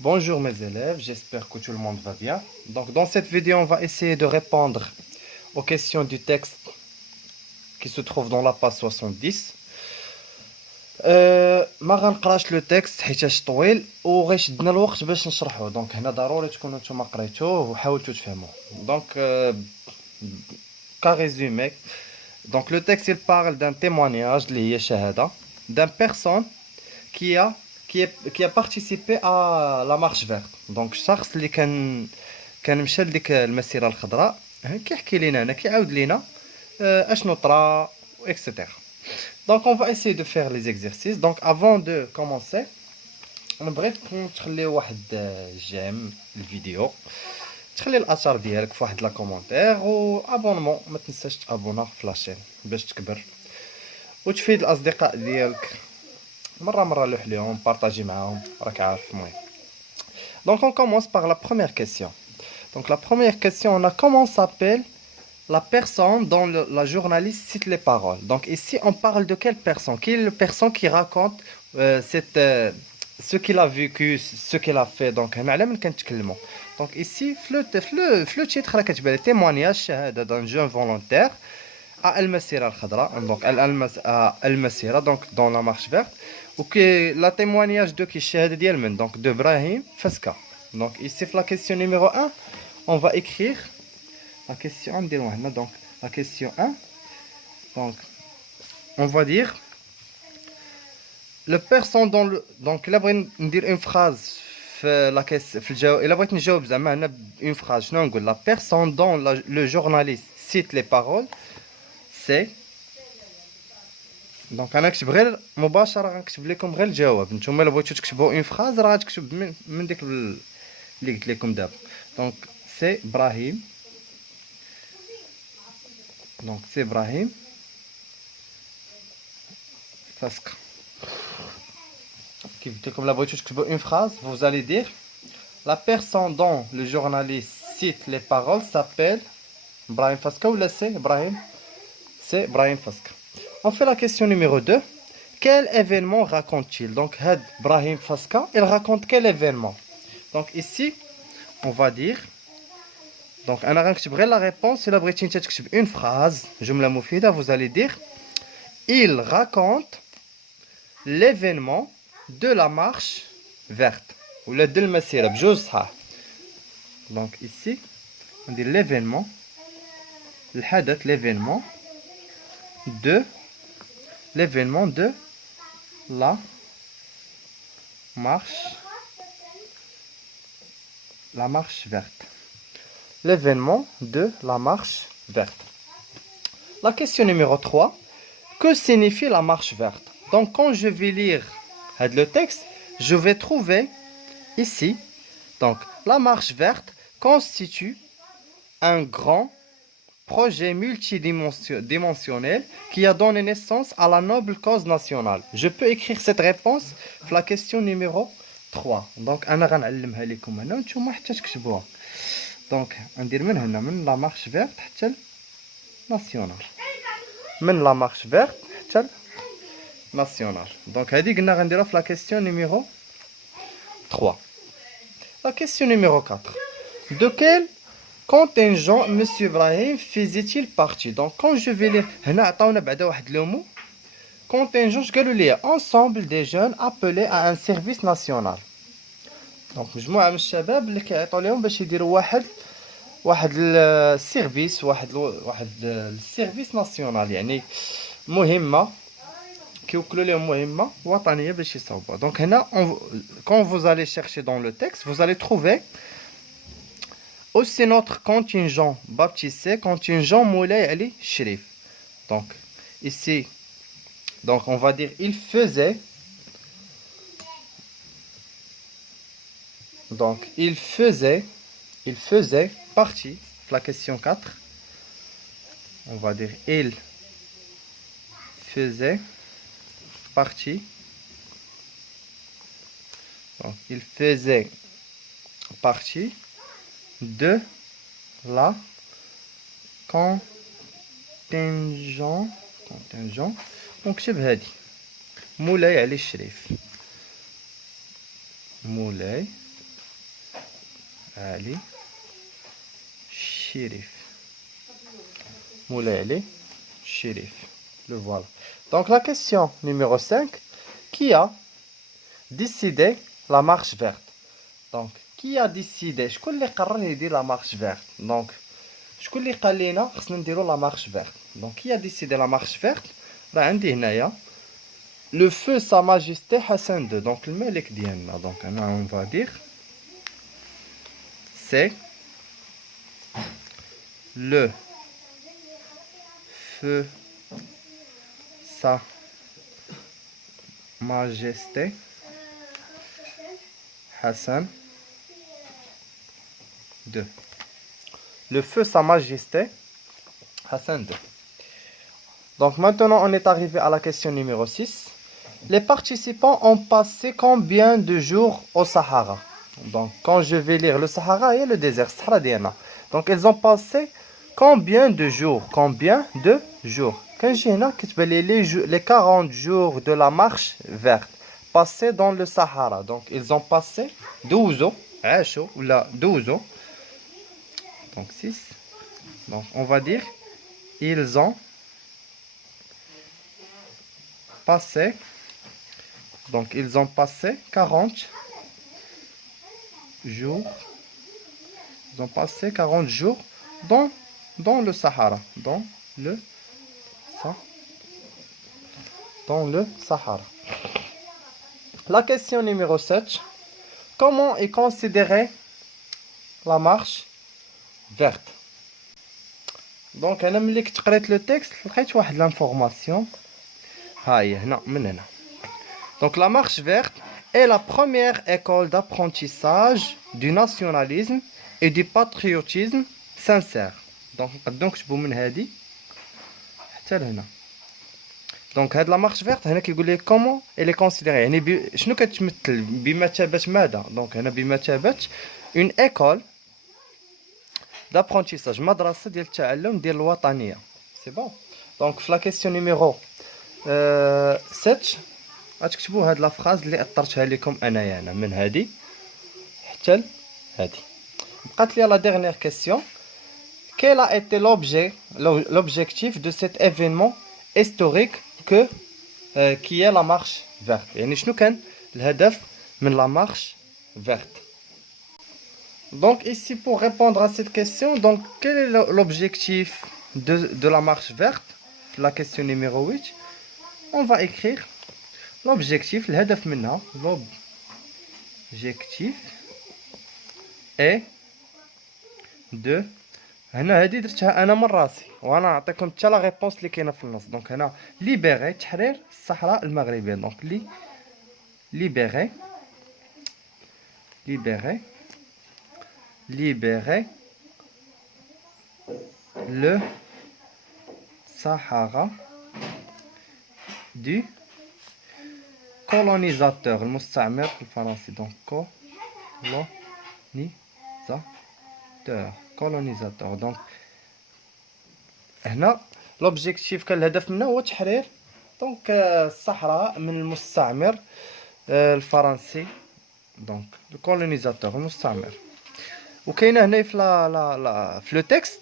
Bonjour mes élèves, j'espère que tout le monde va bien. Donc dans cette vidéo, on va essayer de répondre aux questions du texte qui se trouve dans la page 70. ما غنقراش لو تكست حيتاش طويل وغيشدنا الوقت باش نشرحه، دونك هنا ضروري تكونوا نتوما قريتوه وحاولتوا تفهموه. دونك كا ريزومي، donc le texte il parle d'un témoignage اللي هي شهادة d'un personne qui a qui a participé à la marche verte. Donc الشخص اللي كان مشى لديك المسيرة الخضراء كيحكي لينا هنا، كيعاود لينا اشنو طرا etc. Donc on va essayer de faire les exercices. Donc avant de commencer, نبغيكم تخليو واحد جيم الفيديو، تخلي الاثر ديالك في واحد لا كومونتير و ابونمون، ما تنساش تابونا في لاشين باش تكبر وتفيد الاصدقاء ديالك. مره لوح ليهم، بارطاجي معاهم، راك عارف. المهم donc on commence par la première question. Donc la première question, on a comment s'appelle la personne dont la journaliste cite les paroles. Donc ici on parle de quelle personne? Quelle est la personne qui raconte ce qu'il a vécu, ce qu'il a fait. Donc هنا على من كنتكلموا. Donc ici في le titre راه كتبان لي témoignage شهادة d'un jeune volontaire à المسيرة الخضراء. Donc المسيرة donc dans la marche verte. Ok, la témoignage de qui الشهادة ديال من donc de Brahim Faska. Donc ici la question numéro 1, on va écrire la question donc la question 1. Donc on va dire le personne dans le donc là بغيت ندير une phrase في la question في الجواب. الا بغيت نجاوب زعما هنا une phrase شنو نقول؟ la personne dont le journaliste cite les paroles c'est. دونك انا نكتب غير مباشره، غنكتب لكم غير الجواب. نتوما الا بغيتو تكتبوا اون فراز راه غتكتب من ديك اللي قلت لكم دابا. دونك سي ابراهيم. دونك سي ابراهيم فاسك. كيف قلت لكم، الا بغيتو تكتبوا اون فراز vous allez dire la personne dont le journaliste cite les paroles s'appelle Brahim Faska ou c'est Brahim. C'est Brahim Faska. On fait la question numéro 2. Quel événement raconte-t-il? Donc, Had Brahim Faska, il raconte quel événement? Donc, ici, on va dire. Donc, on a la réponse. Il a une phrase. Jumla Moufida, vous allez dire. Il raconte l'événement de la marche verte. Ou le de l'masira. Donc, ici, on dit l'événement. L'événement de la marche verte. L'événement de la marche verte. La question numéro 3. Que signifie la marche verte? Donc quand je vais lire le texte, je vais trouver ici, donc la marche verte constitue un grand projet multidimensionnel qui a donné naissance à la noble cause nationale. Je peux écrire cette réponse pour la question numéro 3. Donc أنا غنعلمها لكم هنا وانتم حتى تكتبوها. دونك ندير من هنا من لا مارش فيرت حتى ناسيونال، من لا مارش فيرت حتى ناسيونال. دونك هذه قلنا غنديرها في لا كيسيون نيميرو 3. La question numéro 4. De quel contingent Monsieur Ibrahim faisait-il partie? Donc quand je vais lire هنا عطاونا بعدا واحد لو مو contingent، قالوا لي ensemble des jeunes appelés à un service national. دونك مجموعه من الشباب اللي كيعيطوا لهم باش يديروا واحد السيرفيس، واحد السيرفيس ناسيونال، يعني مهمه كيوكلوا لهم مهمه وطنيه باش يصاوبوها. دونك هنا quand vous allez chercher dans le texte, vous allez trouver aussi notre contingent baptisé contingent Moulay Ali Sherif. Donc ici, donc on va dire il faisait. Donc il faisait partie, la question 4. On va dire il faisait partie. Donc il faisait partie de la contingent. Donc c'est Moulay Ali Sherif. Moulay Ali Chérif. Moulay Ali Chérif. Le voilà. Donc la question numéro 5. Qui a décidé la marche verte? Donc, qui a décidé? شكون اللي قرر يدير la marche verte? Donc, شكون اللي قال لنا خصنا نديرو la marche verte? Donc, qui a décidé la marche verte? راه عندي هنايا le feu sa majesté Hassan II. Donc, الملك ديالنا. Donc, on va dire c'est le feu sa majesté Hassan II. Le feu sa majesté Hassan II. Donc maintenant on est arrivé à la question numéro 6. Les participants ont passé combien de jours au Sahara? Donc quand je vais lire le Sahara et le désert, Sahara Diana. Donc ils ont passé combien de jours? Combien de jours? Quand j'ai les 40 jours de la marche verte passés dans le Sahara. Donc ils ont passé 12 ans, ou là 12 ans. Donc 6. Donc on va dire ils ont passé. Donc ils ont passé 40 jours. Ils ont passé 40 jours dans le Sahara. Dans le Sahara. La question numéro 7. Comment est considérée la marche verte? Donc انا ملي كنت قريت لو تكست لقيت واحد لانفورماسيون ها هي هنا من هنا. Donc la marche verte est la première école d'apprentissage du nationalisme et du patriotisme sincère. Donc نقدروا نكتبوا من هذه حتى لهنا. دونك هاد لا مارش فيرت هنا كيقول لك كومون elle est considérée يعني شنو كتمثل بمثابه ماذا. دونك هنا بمثابه une école d'apprentissage مدرسه ديال التعلم ديال الوطنيه. سي بون. دونك في لا كيسيون نيميرو 7 غتكتبوا هاد لا فراز اللي اثرتها لكم انايا انا من هادي حتى لهادي. بقات لي لا ديرنيير كيسيون. Quel a été l'objectif de cet événement historique qui est la marche verte? يعني شنو كان الهدف من la marche verte? Donc ici pour répondre à cette question, donc quel est l'objectif de la marche verte? La question numéro 8. On va écrire l'objectif, الهدف منها. L'objectif est de هنا هادي درتها انا من راسي وانا نعطيكم حتى لا ريبونس اللي كاينه في النص. دونك هنا ليبيري تحرير الصحراء المغربيه. دونك ليبيري le Sahara du colonisateur المستعمر الفرنسي. دونك colonisateur. دونك هنا لوبجيكتيف كان الهدف منه هو تحرير دونك الصحراء من المستعمر الفرنسي. دونك الكولونيزاتور المستعمر. وكاينه هنا في لو تكست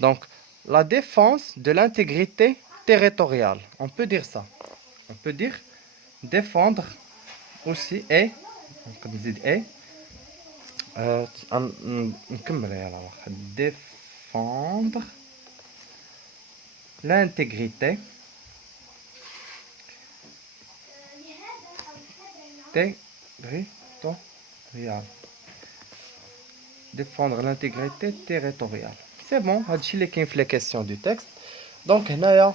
دونك la défense de l'intégrité territoriale. On peut dire ça. On peut dire défendre aussi et نقدر نزيد et نكمل يلا واخا. défendre l'intégrité territoriale. Défendre l'intégrité territoriale. C'est bon. هادشي اللي كاين في لي كيسيون دو تكست. دونك هنايا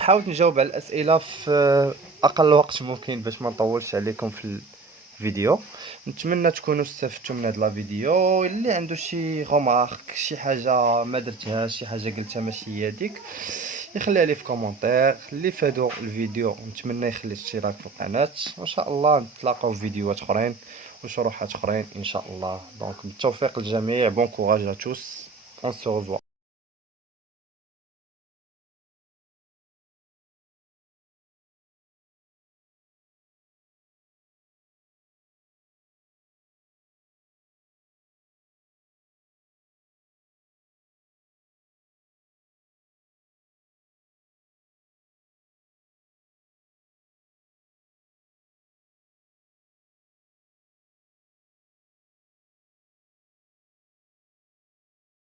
حاولت نجاوب على الاسئله في اقل وقت ممكن باش ما نطولش عليكم في الفيديو. نتمنى تكونوا استفدتوا من هاد لا فيديو. اللي عنده شي غومارك شي حاجه ما درتهاش شي حاجه قلتها ماشي هي ديك يخليها لي في كومونتير. اللي فادو الفيديو نتمنى يخلي اشتراك في القناه. وان شاء الله نتلاقاو في فيديوهات اخرين وشروحات اخرين ان شاء الله. دونك بالتوفيق للجميع. بون كوراج ا توس. On se revoit.